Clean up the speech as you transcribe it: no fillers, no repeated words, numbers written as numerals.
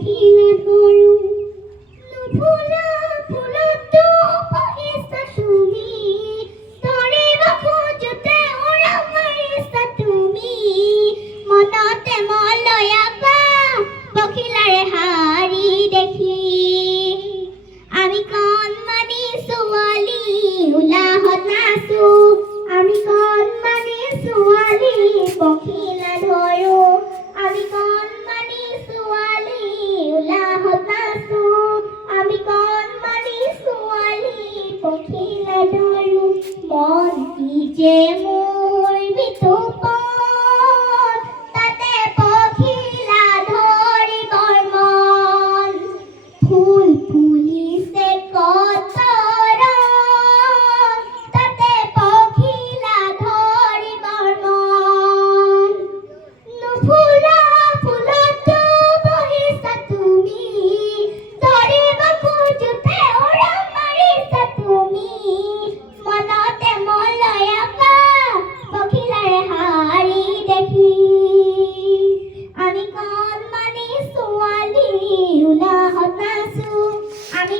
পখিলা ধৰো নুফুলা ফুলতো বহিছা তুমি ধৰিব খোজোতে উৰা মাৰিছা তুমি মনতে মলয়া পা পখিলাৰে হাৰি দেখি আমি কণমানি ছোৱালী উলাহত নাচো আমি কণমানি ছোৱালী পখিলা ধৰো আমি কণমানি ছোৱালী উলাহত নাচো আমি কণমানি ছোৱালী পখিলা ধৰো মনটি যে মোৰ বিতোপন তাতে পখিলা ধৰিবৰ মন ফুল ফুলিছে কত ৰং তাতে পখিলা ধৰিবৰ মন নুফুলা ফুলতো বহিছা তুমি ধৰিব খোজোতে উৰা মাৰিছা তুমি মনতে মলয়া পা পখিলাৰে হাৰি দেখি আমি কণমানি ছোৱালী উলাহত নাচো আমি